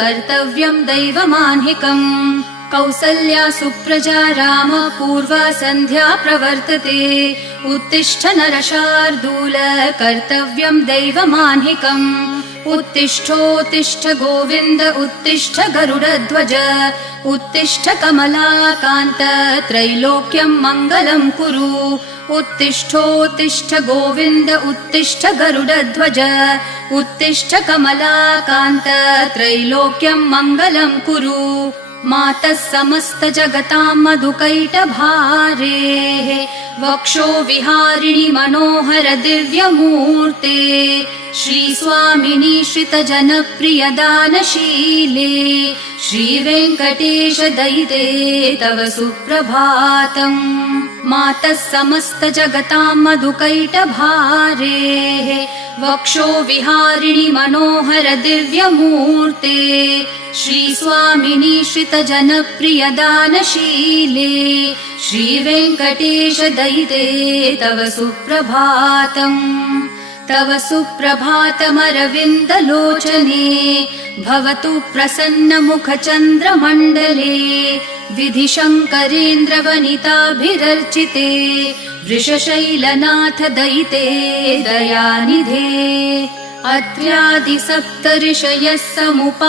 कर्तव्यम् दैवमाह्निकम् कौसल्या सुप्रजा राम पूर्वा सन्ध्या प्रवर्तते उत्तिष्ठ नरशार्दूल कर्तव्यम् दैवमाह्निकम् उत्तिष्ठोत्तिष्ठ गोविन्द उत्तिष्ठ गरुडध्वज उत्तिष्ठ कमलाकान्त त्रैलोक्यम् मङ्गलम् कुरु उत्तिष्ठोत्तिष्ठ गोविन्द उत्तिष्ठ गरुडध्वज उत्तिष्ठ कमलाकान्त त्रैलोक्यम् मङ्गलम् कुरु मातः समस्त जगताम् मधुकैटभारेः वक्षो विहारिणि मनोहर दिव्यमूर्ते श्रीस्वामिनि श्रितजनप्रिय दानशीले श्रीवेङ्कटेश दयिते तव सुप्रभातम् मातः समस्त जगताम् मधुकैटभारेः वक्षो विहारिणि मनोहर दिव्यमूर्ते श्रीस्वामिनि श्रितजनप्रिय दानशीले श्रीवेङ्कटेश दयिते तव सुप्रभातम् तव सुप्रभातमरविन्दलोचने भवतु प्रसन्नमुखचन्द्रमण्डले विधिशङ्करेन्द्रवनिताभिरर्चिते वृषशैलनाथ दयिते दयानिधे अत्र्यादि सप्तऋषयः समुपा